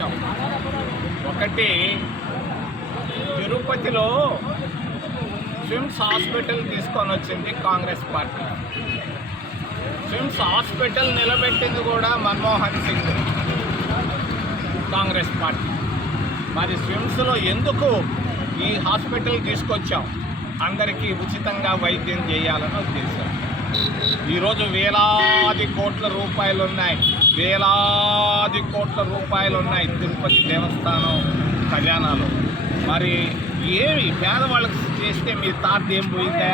వచ్చాం. ఒకటి తిరుపతిలో స్విమ్స్ హాస్పిటల్ తీసుకొని వచ్చింది కాంగ్రెస్ పార్టీ. స్విమ్స్ హాస్పిటల్ నిలబెట్టింది కూడా మన్మోహన్ సింగ్ కాంగ్రెస్ పార్టీ. మరి స్విమ్స్లో ఎందుకు ఈ హాస్పిటల్ తీసుకొచ్చాం? అందరికీ ఉచితంగా వైద్యం చేయాలని ఉద్దేశం. ఈరోజు వేలాది కోట్ల రూపాయలు ఉన్నాయి వేలాది కోట్ల రూపాయలు ఉన్నాయి తిరుపతి దేవస్థానం ఖజానాలో మరి ఏమి పేదవాళ్ళకి చేస్తే మీ తాత ఏం పోయిందా?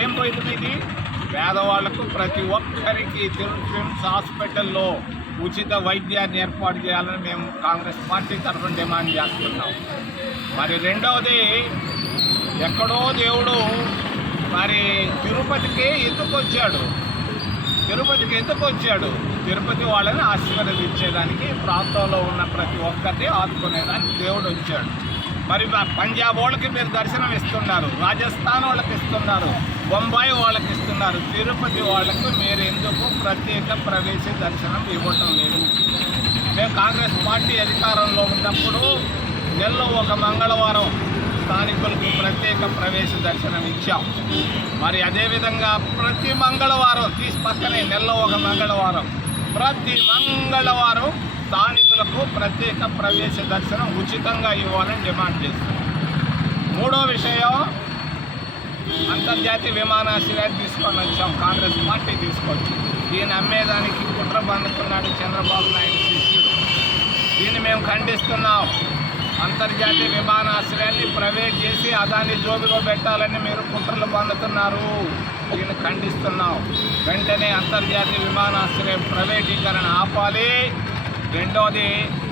ఏం పోయింది మీది? పేదవాళ్ళకు ప్రతి ఒక్కరికి తిరుపతి హాస్పిటల్లో ఉచిత వైద్యాన్ని ఏర్పాటు చేయాలని మేము కాంగ్రెస్ పార్టీ తరఫున డిమాండ్ చేస్తున్నాం. మరి రెండవది ఎక్కడో దేవుడు మరి తిరుపతికే ఎందుకు వచ్చాడు? తిరుపతికి ఎందుకు వచ్చాడు? తిరుపతి వాళ్ళని ఆశీర్వదించేదానికి ప్రాంతంలో ఉన్న ప్రతి ఒక్కరిని ఆదుకునేదానికి దేవుడు వచ్చాడు. మరి పంజాబ్ వాళ్ళకి మీరు దర్శనం ఇస్తున్నారు రాజస్థాన్ వాళ్ళకి ఇస్తున్నారు బొంబాయి వాళ్ళకి ఇస్తున్నారు తిరుపతి వాళ్ళకు మీరు ఎందుకు ప్రత్యేక ప్రవేశ దర్శనం ఇవ్వటం లేదు? మేము కాంగ్రెస్ పార్టీ అధికారంలో ఉన్నప్పుడు నెలలో ఒక మంగళవారం స్థానికులకు ప్రత్యేక ప్రవేశ దర్శనం ఇచ్చాం. మరి అదేవిధంగా ప్రతి మంగళవారం తీసి పక్కనే నెలలో ఒక మంగళవారం. ప్రతి మంగళవారం స్థానికులకు ప్రత్యేక ప్రవేశ దర్శనం ఉచితంగా ఇవ్వాలని డిమాండ్ చేస్తున్నాం. మూడో విషయం అంతర్జాతీయ విమానాశ్రయాన్ని తీసుకొని వచ్చాం. కాంగ్రెస్ పార్టీ తీసుకొచ్చి దీన్ని అమ్మేదానికి కుట్ర బందుతున్నాడు చంద్రబాబు నాయుడు శిష్యుడు. దీన్ని మేము ఖండిస్తున్నాం. అంతర్జాతీయ విమానాశ్రయాన్ని ప్రైవేట్ చేసి అదాన్ని జోబిలో పెట్టాలని మీరు కుట్రలు పండుతున్నారు దీన్ని ఖండిస్తున్నాం. వెంటనే అంతర్జాతీయ విమానాశ్రయం ప్రైవేటీకరణ ఆపాలి. రెండోది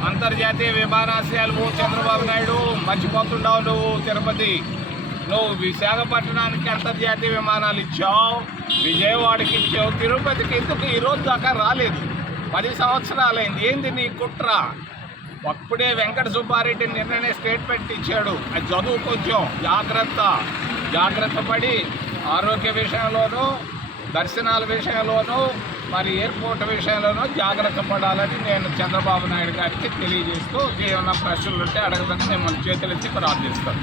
అంతర్జాతీయ విమానాశ్రయాలు చంద్రబాబు నాయుడు. మర్చిపోతుండవు నువ్వు తిరుపతి. నువ్వు విశాఖపట్నానికి అంతర్జాతీయ విమానాలు ఇచ్చావు. విజయవాడకి ఇచ్చావు. తిరుపతికి ఎందుకు ఈరోజు దాకా రాలేదు? పది సంవత్సరాలైంది. ఏంది నీ కుట్ర? అప్పుడే వెంకట సుబ్బారెడ్డి నిన్ననే స్టేట్మెంట్ ఇచ్చాడు. అది చదువు కొంచెం జాగ్రత్త. జాగ్రత్త పడి ఆరోగ్య విషయంలోనూ దర్శనాల విషయంలోనూ మరి ఎయిర్పోర్ట్ విషయంలోనూ జాగ్రత్త పడాలని నేను చంద్రబాబు నాయుడు గారికి తెలియజేస్తూ ఏమైనా ప్రశ్నలు ఉంటే అడగదని మిమ్మల్ని చేతులెత్తి ప్రార్థిస్తాను.